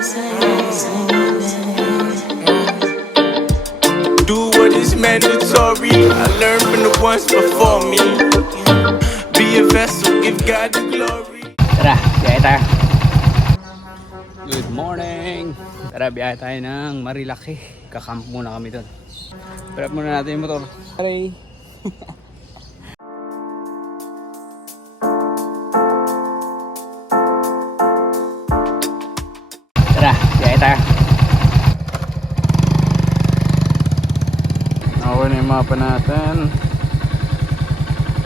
Do what is mandatory. I learned from the ones before me. Be a vessel, give God the glory. Tara, biyahe tayo. Good morning! Tara, biyahe tayo ng Marilaki. Kakamp muna kami doon. Prep muna natin yung motor. Tara! Tara, biyahe tayo. Okay na yung mapa natin.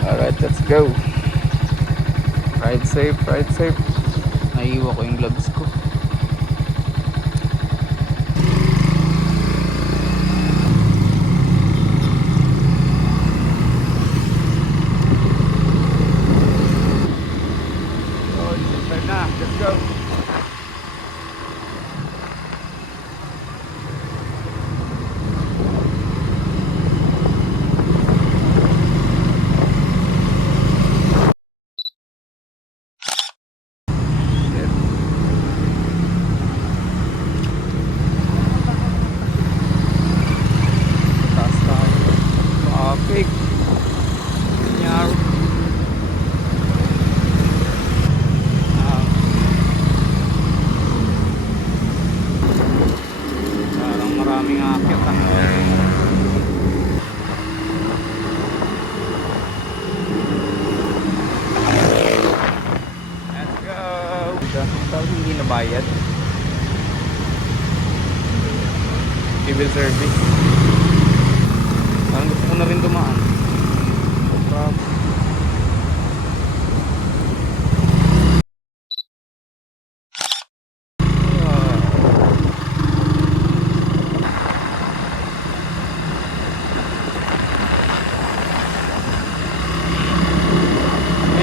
Alright, let's go. Ride safe, ride safe. Naiiwa ko yung gloves ko. Oh, start na. Let's go. Traffic. Nyar. Parang maraming aakyat ang let's go. Tapos hindi nabayad. Civil service. Parang gusto ko na rin dumaan.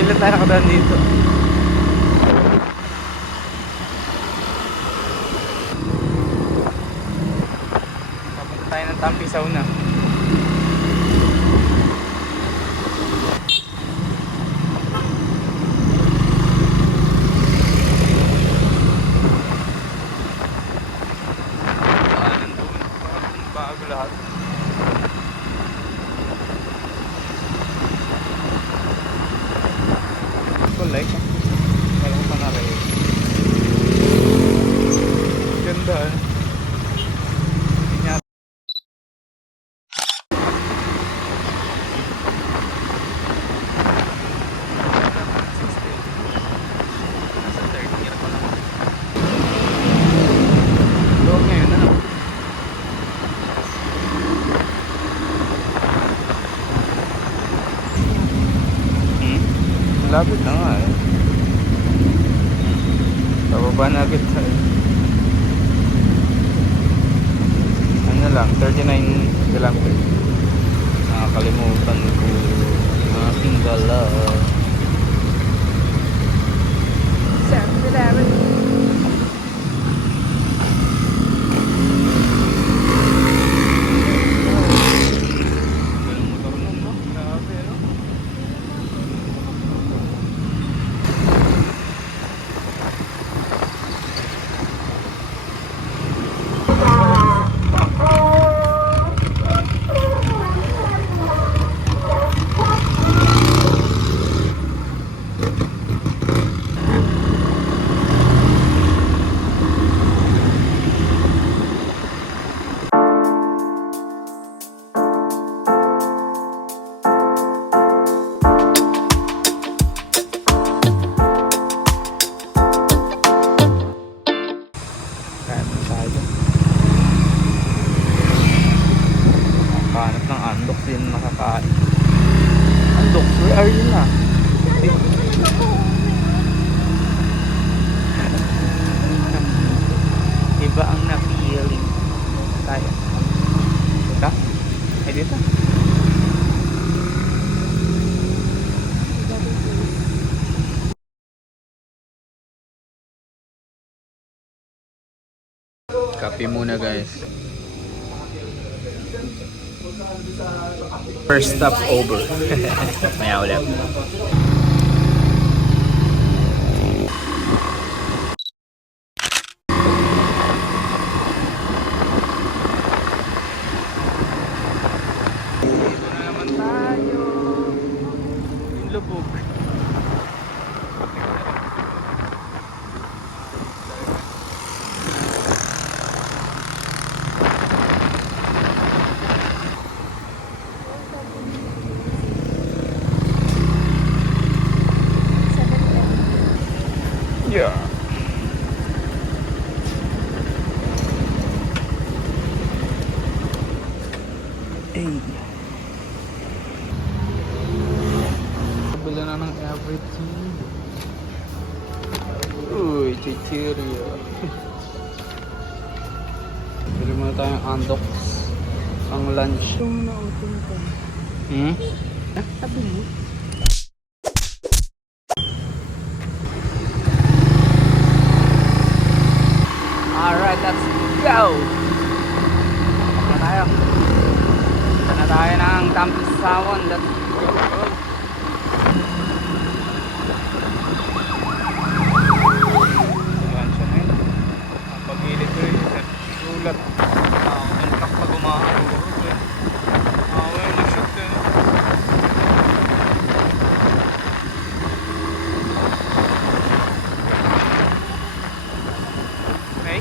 Ilan tayo nakadaan dito? Papunta tayo ng Tampisaw na. Bago lahat. Like wala ko pa na rin. Ganda eh. Nasa third year ko lang. Lord ngayon ano? Malapit na nga eh. Pababa na agad tayo. Ano lang, 39 kilometers. Nakakalimutan ko yung aking gala. 7-11. Hanap ng Andox din makakain. Andox, where are you na? Iba ang na-feeling tayo. Dito? Ay dito? Kape muna guys. First stop over. Maya ulit. Chichiria. Pili muna tayong andox. Ang lunch. Yung nautin ko. Hmm? Sabi mo? Alright, let's go! Punta tayo. Punta na tayo ng Tampisawan. Let's go! Ayan siya na yun. Ang pag-ilit ko yun. Sulat. Ang truck pag umaharap. Away na shoot eh. Okay.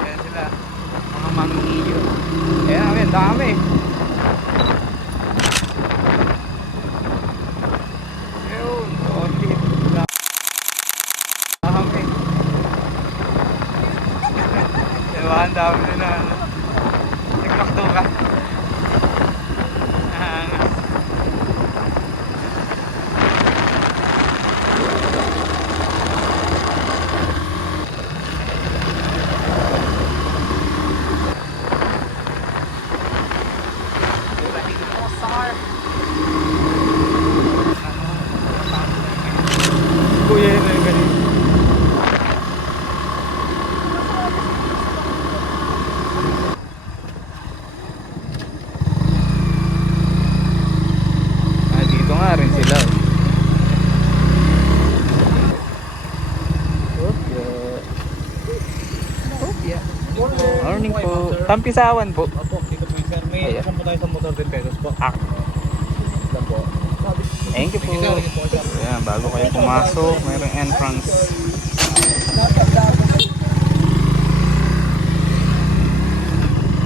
Ayan sila, mga mangingiyo. Ayan kami, dami. Ayun, solid. Dami. Diba, ang dami nila. Nagkakto ka. Angas. Kuya yun na yung ganun. Dito nga rin sila. Morning po. Tampisawan po. Opo, dito po sir. May Ayan. kasama po tayo sa motor 10 pesos po. Lang po. Thank you po. Ayan, bago kayo pumasok, mayroong entrance.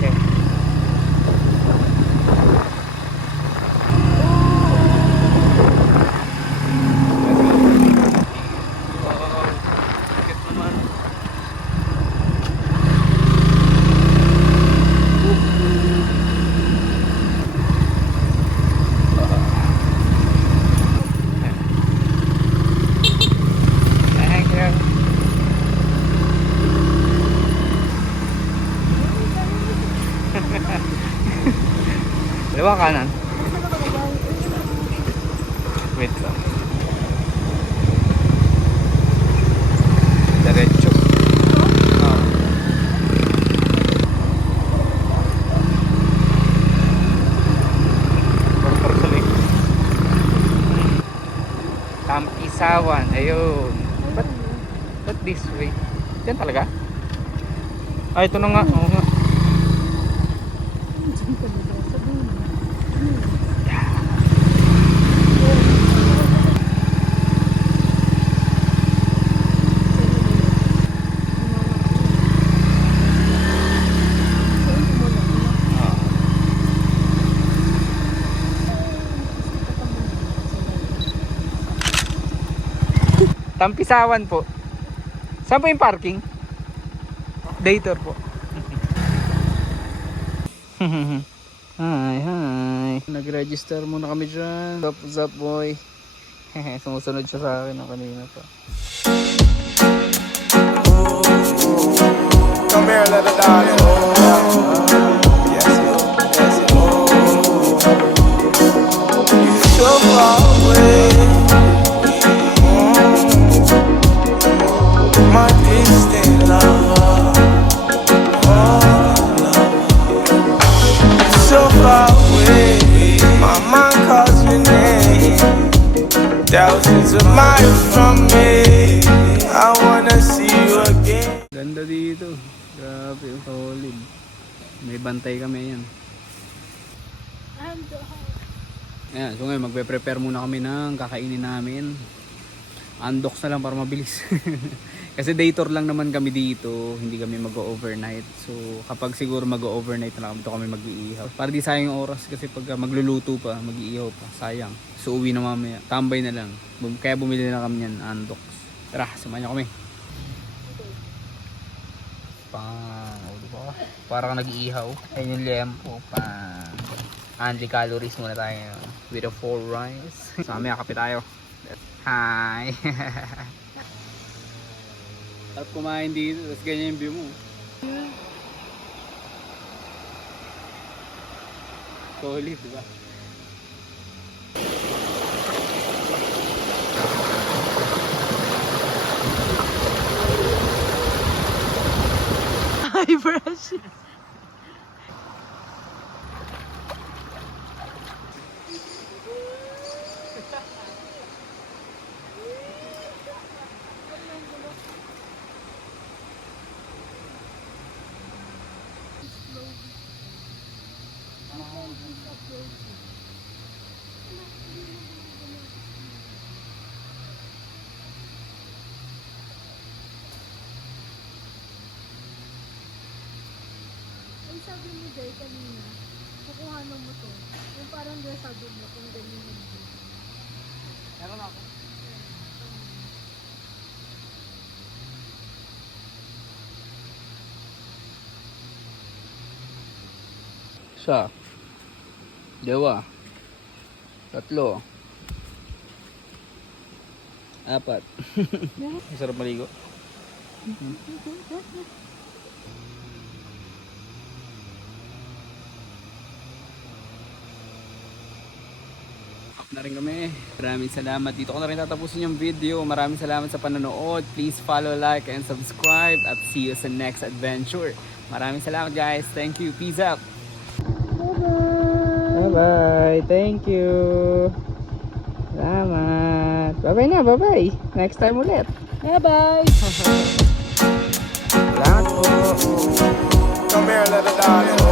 Okay. Wow, sakit naman. Thank you. Dalawa kanan. Wait lang. Diretso. Oh. Tampisawan. Ayun. Ba't this way? Diyan talaga? Ay, ito na nga. Oo nga. Tampisawan po. Saan po yung parking? Dator po. Hi, hi. Nag-register muna kami dyan. What's up, boy? Sumusunod siya sa akin ng kanina pa. Come here, little darling. Yes, yes, you're so far away. My distant lover. So far away. My mind calls your name. Thousands of miles from me. I wanna see you again. Ganda dito. Grabe, solid. May bantay kami yan. Ayan, so ngayon magpe-prepare muna kami ng kakainin namin. Andox na lang para mabilis. Kasi day tour lang naman kami dito, hindi kami mag-overnight. So kapag siguro mag-overnight na lang dito kami mag-iihaw. Para di sayang yung oras kasi pag magluluto pa, mag-iihaw pa, sayang. So uwi na mamaya, tambay na lang. Kaya bumili na kami yan, Andox. Tara, samahan niyo kami. Parang nag-iihaw. Ayun yung lempo, pang 100 calories muna tayo with a 4 rice. So mamaya kape tayo. Hi! At kumain dito, tapos ganyan yung view mo. Solid, diba? Ay, brush. Ay, sabi mo, Jay, kanina, kukuha ng motor. Yung parang doon sabi mo, kung ganyan yung Meron ako. Isa. Dalawa. Tatlo. Apat. Masarap maligo. Na rin kami. Maraming salamat. Dito ko na rin tatapusin yung video. Maraming salamat sa panonood. Please follow, like, and subscribe. At see you sa next adventure. Maraming salamat guys. Thank you. Peace out. Bye-bye. Thank you. Salamat. Bye-bye na. Bye-bye. Next time ulit. Bye-bye! Come here, little darling.